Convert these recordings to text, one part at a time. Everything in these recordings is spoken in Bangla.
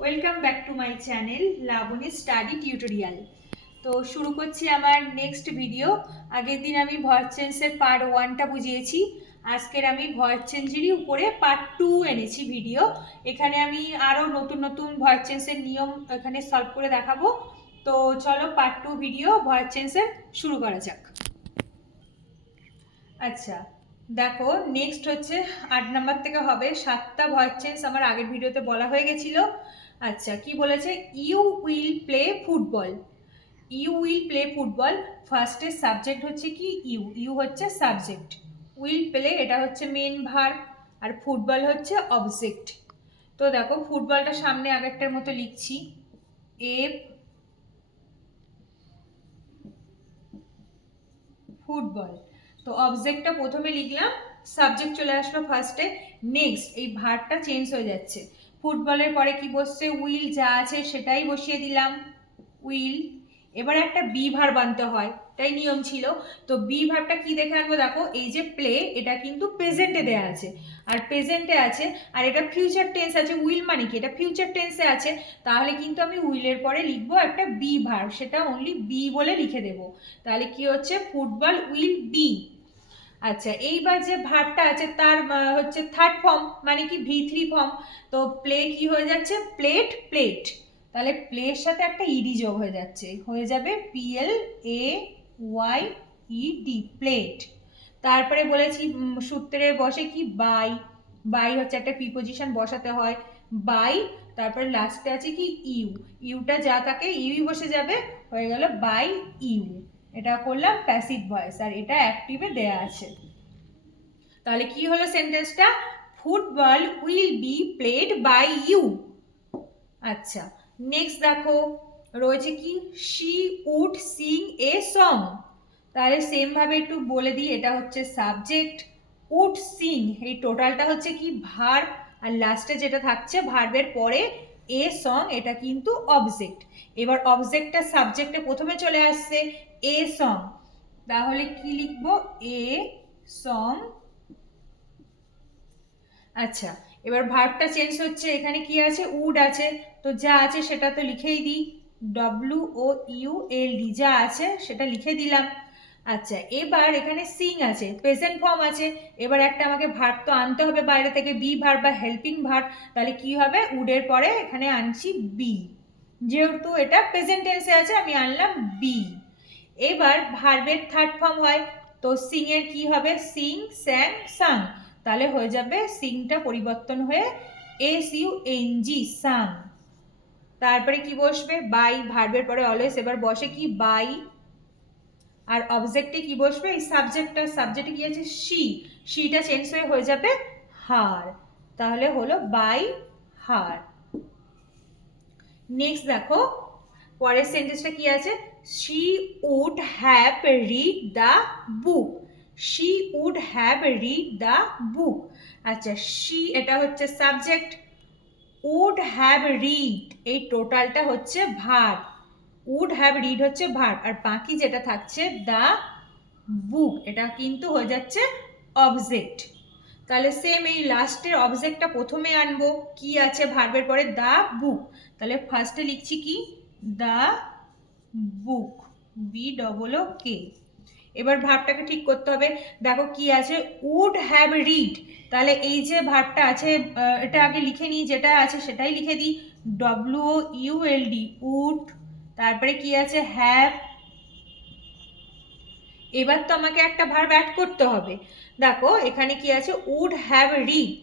Welcome back to my channel Labani study tutorial. তো শুরু করছি আমার নেক্সট ভিডিও। আগের দিন আমি ভয়েস চেঞ্জের পার্ট 1টা বুঝিয়েছি। আজকের আমি ভয়েস চেঞ্জেরই উপরে পার্ট 2 এনেছি ভিডিও। এখানে আমি আরও নতুন নতুন ভয়েস চেঞ্জের নিয়ম এখানে সলভ করে দেখাবো। তো চলো পার্ট 2 ভিডিও ভয়েস চেঞ্জের শুরু করা যাক। আচ্ছা, দেখো নেক্সট হচ্ছে 8 নাম্বার থেকে হবে 7টা ভয়েস চেঞ্জ। আমার আগের ভিডিওতে বলা হয়ে গেছিল। আচ্ছা, কি বলেছে? You will play football. You will play football. ফার্স্টের সাবজেক্ট হচ্ছে কি? ইউ। ইউ হচ্ছে সাবজেক্ট, উইল প্লে এটা হচ্ছে মেন ভার্ব, আর ফুটবল হচ্ছে অবজেক্ট। তো দেখো ফুটবলটা সামনে আগেরটার মতো লিখছি, এফ ফুটবল। তো অবজেক্টটা প্রথমে লিখলাম, সাবজেক্ট চলে আসলো ফার্স্টে। নেক্সট এই ভার্বটা চেঞ্জ হয়ে যাচ্ছে। ফুটবলের পরে কি বসছে? উইল, যা আছে সেটাই বসিয়ে দিলাম, উইল। এবার একটা বি ভার্ব আনতে হয়, তাই নিয়ম ছিল। তো বি ভার্বটা কি দেখে আনবো? দেখো এই যে প্লে, এটা কিন্তু প্রেজেন্টে দেয়া আছে, আর প্রেজেন্টে আছে, আর এটা ফিউচার টেন্স আছে। উইল মানে কি? এটা ফিউচার টেন্সে আছে। তাহলে কিন্তু আমি উইলের পরে লিখবো একটা বি ভার্ব, সেটা অনলি বি বলে লিখে দেবো। তাহলে কি হচ্ছে? Football will B. আচ্ছা, এইবার যে ভার্বটা আছে তার হচ্ছে থার্ড ফর্ম, মানে কি ভি3 ফর্ম। তো প্লে কি হয়ে যাচ্ছে? Plate, plate. তাহলে প্লের সাথে একটা ইডি যোগ হয়ে যাচ্ছে, হয়ে যাবে PLAYED, প্লেট। তারপরে বলেছি সূত্রে বসে কি? বাই। বাই হচ্ছে একটা প্রিপোজিশন বসাতে হয়, বাই। তারপরে লাস্টে আছে কি? ইউ। ইউটা যা থাকে ইউই বসে যাবে, হয়ে গেল বাই ইউ। এটা করলাম প্যাসিভ ভয়েস, আর এটা অ্যাক্টিভে দেয়া আছে। তাহলে কি হলো সেন্টেন্সটা? Football will be played by you. আচ্ছা, নেক্সট দেখো রয়েছে কি? She would sing a song. তাহলে সেম ভাবে একটু বলে দিই, এটা হচ্ছে সাবজেক্ট, উড সিং এই টোটালটা হচ্ছে কি? ভার্ব, আর লাস্টে যেটা থাকছে ভার্বের পরে এ সং, এটা কিন্তু অবজেক্ট। এবার অবজেক্টটা সাবজেক্টে প্রথমে চলে আসছে, এ সং। তাহলে কি লিখবো? A song. আচ্ছা, এবার ভার্বটা চেঞ্জ হচ্ছে। এখানে কি আছে? উড আছে, তো যা আছে সেটা তো লিখেই দিই, WOULD, যা আছে সেটা লিখে দিলাম। আচ্ছা, এবার এখানে সিং আছে, প্রেজেন্ট ফর্ম আছে। এবার একটা আমাকে ভার্ব তো আনতে হবে বাইরে থেকে, বি ভার্ব বা হেল্পিং ভার্ব। তাহলে কি হবে? উডের পরে এখানে আনছি বি, যেহেতু এটা প্রেজেন্ট টেন্সে আছে আমি আনলাম বি। এবার ভার্বের থার্ড ফর্ম হয়, তো সিং এর কি হবে? সিং, স্যাং, সাং। তাহলে হয়ে যাবে সিংটা পরিবর্তন হয়ে SUNG, সাং। তারপরে কি বসবে? বাই। ভার্বের পরে অলওয়েজ এবার বসে কি? বাই। আর অবজেক্টে কি বসবে? এই সাবজেক্টটা, সাবজেক্টে কি আছে? শি। শিটা চেঞ্জ হয়ে যাবে হার। তাহলে হলো বাই হার। নেক্সট দেখো পরের সেন্টেন্সটা কি আছে? She would have read the book. She would have read the book. আচ্ছা, শি এটা হচ্ছে সাবজেক্ট, উড হ্যাভ রিড এই টোটালটা হচ্ছে ভার্ব, উড হ্যাভ রিড হচ্ছে ভার্ব, আর বাকি যেটা থাকছে দ্য বুক, এটা কিন্তু হয়ে যাচ্ছে অবজেক্ট। তাহলে সেম এই লাস্টের অবজেক্টটা প্রথমে আনবো, কি আছে ভার্বের পরে? The book. তাহলে ফার্স্টে লিখছি কি? The book, BOOK। এবার ভার্বটাকে ঠিক করতে হবে। দেখো কি আছে? Would have read. তাহলে এই যে ভার্বটা আছে এটা আগে লিখে নিই, যেটা আছে সেটাই লিখে দিই, WOULD, উড। তারপরে কি আছে? হ্যাভ। এবার তো আমাকে একটা ভার্ব অ্যাড করতে হবে। দেখো এখানে কি আছে? Would have read.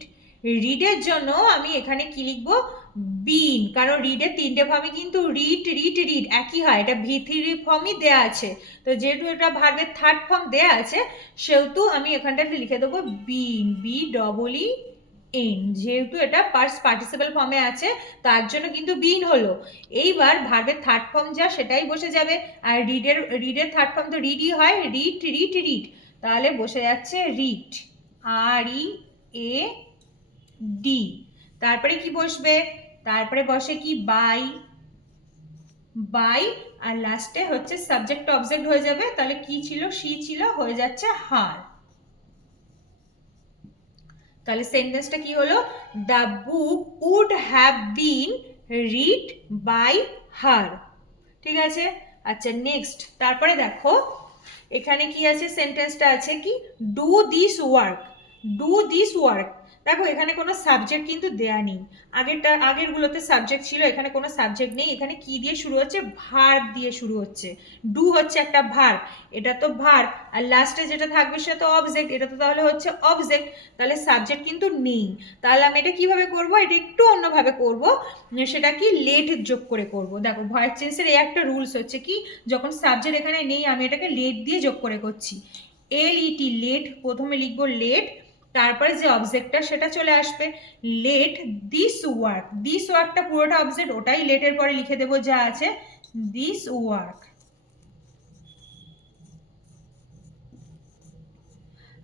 রিডের জন্য আমি এখানে কি লিখবো? বিন, কারণ রিডের 3টে ফর্মই কিন্তু রিড, রিড, রিড একই হয়, এটা ভি3 ফর্মই দেয়া আছে। তো যেহেতু এটা ভার্বের থার্ড ফর্ম দেয়া আছে, সেহেতু আমি এখানটাতে লিখে দেবো বিন, BEEN, যেহেতু এটা পাস্ট পার্টিসিপল ফর্মে আছে তার জন্য কিন্তু বিন হলো। এইবার ভার্বের থার্ড ফর্ম যা সেটাই বসে যাবে, আর রিডের থার্ড ফর্ম তো রিডই হয়, রিড, রিড, রিড। তাহলে বসে যাচ্ছে রিড, READ। তারপরে কি বসবে? তারপরে বসে কি? বাই। বাই, আর লাস্টে হচ্ছে সাবজেক্ট অবজেক্ট হয়ে যাবে। তাহলে কি ছিল? শি ছিল, হয়ে যাচ্ছে হার। তাহলে সেন্টেন্সটা কি হলো? The book would have been read by her. ঠিক আছে। আচ্ছা নেক্সট, তারপরে দেখো এখানে কি আছে, সেন্টেন্সটা আছে কি do this work. Do this work, দেখো এখানে কোনো সাবজেক্ট কিন্তু দেয়া নেই। আগেরগুলোতে সাবজেক্ট ছিল, এখানে কোনো সাবজেক্ট নেই। এখানে কি দিয়ে শুরু হচ্ছে, ভার্ব দিয়ে শুরু হচ্ছে। ডু হচ্ছে একটা ভার্ব, এটা তো ভার্ব, আর লাস্টে যেটা থাকবে সেটা তো অবজেক্ট, এটা তো তাহলে হচ্ছে অবজেক্ট, তাহলে সাবজেক্ট কিন্তু নেই। তাহলে আমি এটা কিভাবে করব, এটা একটু অন্যভাবে করব, সেটা কি লেট যোগ করে করব। দেখো ভয়েস চেঞ্জের এই একটা রুলস হচ্ছে কি, যখন সাবজেক্ট এখানে নেই আমি এটাকে লেট দিয়ে যোগ করে করছি। এলইটি লেট, প্রথমে লিখবো লেট, তারপরে যে অবজেক্টটা সেটা চলে আসবে। লেট দিস ওয়ার্ক, দিস ওয়ার্কটা পুরোটা অবজেক্ট, ওটাই লেটের পরে লিখে দেবো যা আছে দিস ওয়ার্ক।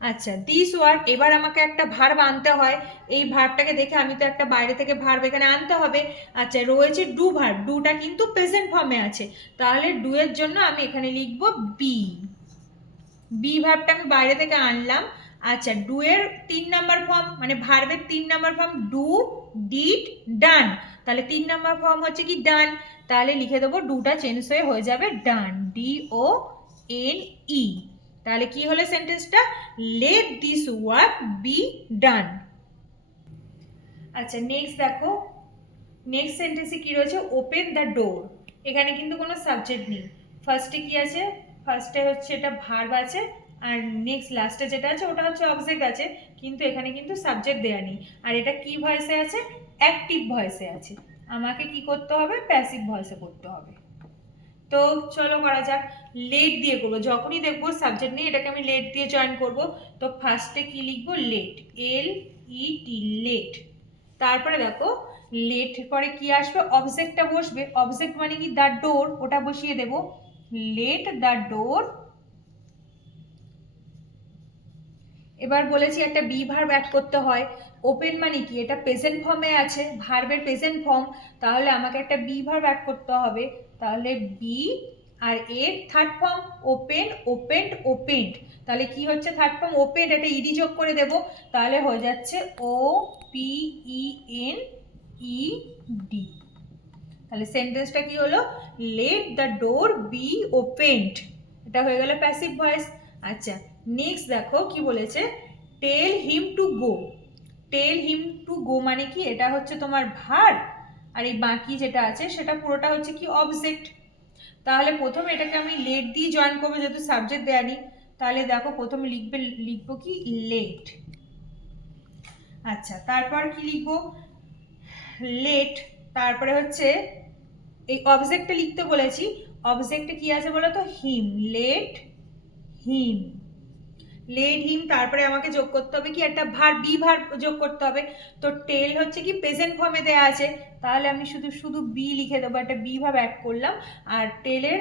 আচ্ছা দিস ওয়ার্ক, এবার আমাকে একটা ভার্ব আনতে হয়। এই ভার্বটাকে দেখে আমি তো একটা বাইরে থেকে ভার্ব এখানে আনতে হবে। আচ্ছা রয়েছে ডু ভার্ব, ডুটা কিন্তু প্রেজেন্ট ফর্মে আছে, তাহলে ডু এর জন্য আমি এখানে লিখবো বি। বি ভার্বটা আমি বাইরে থেকে আনলাম। আচ্ছা ডু এর 3 নাম্বার ফর্ম, মানে ভার্বের 3 নাম্বার ফর্ম ডু, ডিড, ডান, তাহলে 3 নাম্বার ফর্ম হচ্ছে কি ডান, তাহলে লিখে দেবো ডুটা চেঞ্জ হয়ে যাবে ডান, ডি ও এন ই। তাহলে কি হলো সেন্টেন্সটা, let this work be done. আচ্ছা নেক্সট দেখো, নেক্সট সেন্টেন্সে কি রয়েছে, ওপেন দ্য ডোর। এখানে কিন্তু কোনো সাবজেক্ট নেই। ফার্স্টে কি আছে, ফার্স্টে হচ্ছে এটা ভার্ব আছে, আর নেক্সট লাস্টে যেটা আছে ওটা হচ্ছে অবজেক্ট আছে, কিন্তু এখানে কিন্তু সাবজেক্ট দেয়া নেই। আর এটা কি ভয়েসে আছে, অ্যাক্টিভ ভয়েসে আছে। আমাকে কি করতে হবে, প্যাসিভ ভয়েসে করতে হবে। তো চলো করা যাক, লেট দিয়ে করবো। যখনই দেখবো সাবজেক্ট নেই এটাকে আমি লেট দিয়ে জয়েন করব। তো ফার্স্টে কি লিখবো, লেট, এল ই টি, লেট। তারপরে দেখো লেট পরে কি আসবে, অবজেক্টটা বসবে। অবজেক্ট মানে কি দ্য ডোর, ওটা বসিয়ে দেব, লেট দ্য ডোর। এবার বলেছি একটা বি ভার্ব অ্যাড করতে হয়। ওপেন মানে কি, এটা প্রেজেন্ট ফর্মে আছে, ভার্বের প্রেজেন্ট ফর্ম, তাহলে আমাকে একটা বি ভার্ব অ্যাড করতে হবে। তাহলে বি, আর এর third form open, opened, opened. তাহলে কি হচ্ছে থার্ড ফর্ম ওপেন্ড, এটা ইডি যোগ করে দেব, তাহলে হয়ে যাচ্ছে O P E N E D. তাহলে সেন্টেন্সটা কি হলো, let the door be opened, এটা হয়ে গেল প্যাসিভ ভয়েস। আচ্ছা নেক্সট দেখো কি বলেছে, টেল him to go. Tell him to go মানে কি, এটা হচ্ছে তোমার ভার্ব, আর এই বাকি যেটা আছে সেটা পুরোটা হচ্ছে কি অবজেক্ট। তাহলে প্রথমে এটাকে আমি লেট দিয়ে জয়েন করবো, যেহেতু সাবজেক্ট দেয়া নেই। তাহলে দেখো প্রথমে লিখবো কি লেট। আচ্ছা তারপর কি লিখবো, লেট, তারপরে হচ্ছে এই অবজেক্টটা লিখতে বলেছি, অবজেক্টে কি আছে বলো তো, হিম, লেট হিম, লেট হিম। তারপরে আমাকে যোগ করতে হবে কি একটা ভার্ব, বি ভার্ব যোগ করতে হবে। তো টেল হচ্ছে কি প্রেজেন্ট ফর্মে দেয়া আছে, তাহলে আমি শুধু শুধু বি লিখে দেবো, একটা বি ভার্ব অ্যাড করলাম। আর টেলের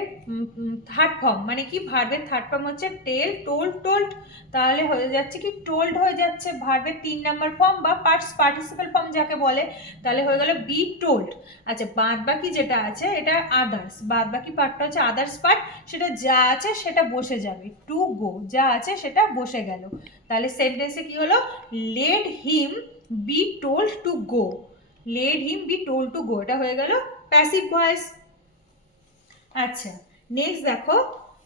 থার্ড ফর্ম মানে কি, ভার্বের থার্ড ফর্ম হচ্ছে টেল, টোল্ড, টোল্ড, তাহলে হয়ে যাচ্ছে কি টোল্ড হয়ে যাচ্ছে ভার্বের 3 নাম্বার ফর্ম বা পার্টিসিপাল ফর্ম যাকে বলে, তাহলে হয়ে গেল বি টোল্ড। আচ্ছা বাদ বাকি যেটা আছে এটা আদার্স, বাদ বাকি পার্টটা হচ্ছে আদার্স পার্ট, সেটা যা আছে সেটা বসে যাবে, টু গো যা আছে সেটা বসে গেল। তাহলে সেন্টেন্সে কি হলো, let him be told to go, let him be told to go, এটা হয়ে গেল প্যাসিভ ভয়েস। আচ্ছা নেক্সট দেখো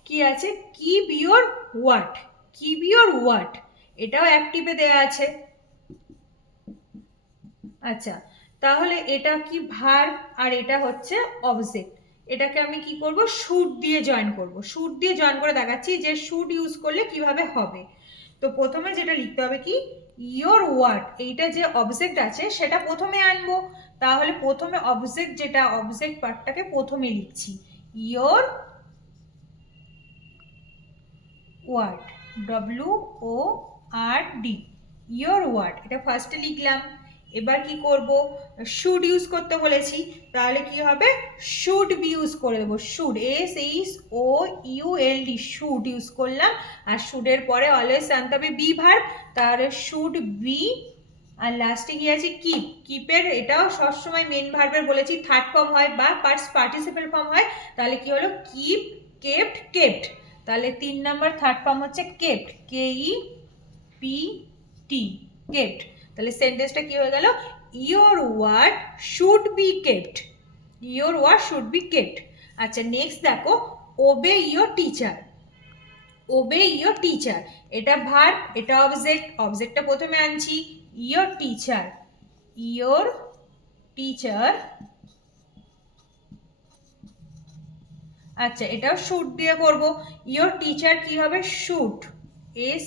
কি আছে, keep your word. Keep your word, এটাও অ্যাক্টিভে দেয়া আছে। আচ্ছা তাহলে এটা কি ভার্ব, আর এটা হচ্ছে অবজেক্ট। এটাকে আমি কি করব, শুড দিয়ে জয়েন করব। শুড দিয়ে জয়েন করে দেখাচ্ছি যে শুড ইউজ করলে কিভাবে হবে। তো প্রথমে যেটা লিখতে হবে কি, ইয়োর ওয়ার্ড, এইটা যে অবজেক্ট আছে সেটা প্রথমে আনবো। তাহলে প্রথমে অবজেক্ট, যেটা অবজেক্ট পার্টটাকে প্রথমে লিখছি, your word, W O R D, your word, এটা ফার্স্টে লিখলাম। এবার কি করব, শুড ইউজ করতে বলেছি, তাহলে কি হবে, শুড বি ইউজ করে দেবো, should, S H O U L D, should use করলাম। আর শুডের পরে অলওয়েজ আনতে হবে বি ভার্ব, তাহলে শুড বি। আর লাস্টে কি আছে, কিপ, কিপের এটাও সবসময় মেন ভার্বের বলেছি থার্ড ফর্ম হয় বা পার্টিসিপেল ফর্ম হয়, তাহলে কি হলো কিপ, কেপ্ট, কেপ্ট। তাহলে 3 নাম্বার থার্ড ফর্ম হচ্ছে kept, K E P T, kept. তাহলে সেন্টেন্সটা কি হয়ে গেল, your word should be kept, your word should be kept. আচ্ছা নেক্সট দেখো obey your teacher, obey your teacher, এটা ভার্ব, এটা অবজেক্ট, অবজেক্টটা প্রথমে আনছি, ইয়োর টিচার, ইয়োর টিচার। আচ্ছা এটাও শুড দিয়ে করব, ইয়োর টিচার কি হবে should,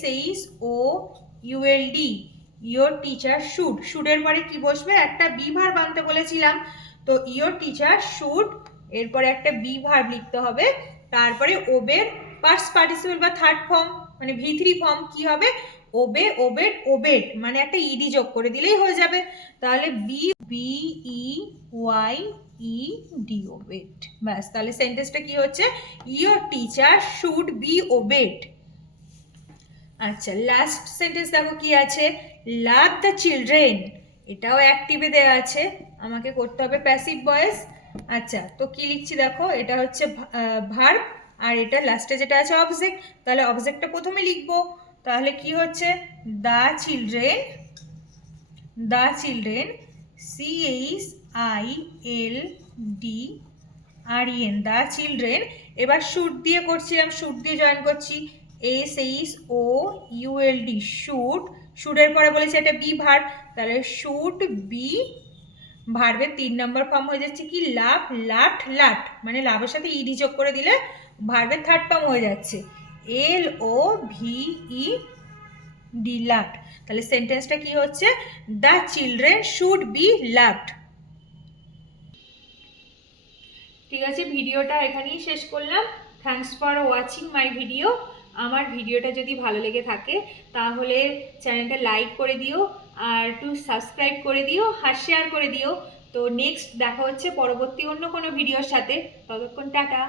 SHOULD, your teacher should, শুডের পরে কি বসবে একটা বি ভার্ব আনতে বলেছিলাম, তো ইয়োর টিচার শুড এরপরে একটা বি ভার্ব লিখতে হবে, তারপরে ওবের পাস্ট পার্টিসিপল বা থার্ড ফর্ম মানে V3 ফর্ম কি হবে ওবে, ওবেড, ওবেড, মানে একটা ইডি যোগ করে দিলেই হয়ে যাবে, তাহলে BEYED ওবেড, ব্যাস তাহলে সেন্টেন্সটা কি হচ্ছে your teacher should be obeyed. আচ্ছা লাস্ট সেন্টেন্স দেখো কি আছে, লাভ দ্য চিলড্রেন, এটাও অ্যাক্টিভে দেওয়া আছে, আমাকে করতে হবে প্যাসিভ ভয়েস। আচ্ছা তো কি লিখছি দেখো, এটা হচ্ছে ভার্ব আর এটা লাস্টে যেটা আছে অবজেক্ট, তাহলে অবজেক্টটা প্রথমে লিখবো, তাহলে কি হচ্ছে the children, the children CHILDREN, the children, এবার শুড দিয়ে করছিলাম, শুড দিয়ে জয়েন করছি SHOULD, শুড, শুডের পরে বলেছি এটা বি ভার্ব, তাহলে শুড বি, ভার্বের 3 নম্বর ফর্ম হয়ে যাচ্ছে কি লাভ, লাট, লাট, মানে লাভের সাথে ইডি যোগ করে দিলে ভার্বের থার্ড ফর্ম হয়ে যাচ্ছে LOVED, লাভড, তাহলে সেন্টেন্সটা কি হচ্ছে the children should be loved. ঠিক আছে ভিডিওটা এখানেই শেষ করলাম, thanks for watching my video. আমার ভিডিওটা যদি ভালো লেগে থাকে তাহলে চ্যানেলটা লাইক করে দিও আর একটু সাবস্ক্রাইব করে দিও আর শেয়ার করে দিও। তো নেক্সট দেখা হচ্ছে পরবর্তী অন্য কোনো ভিডিওর সাথে, ততক্ষণ টাটা।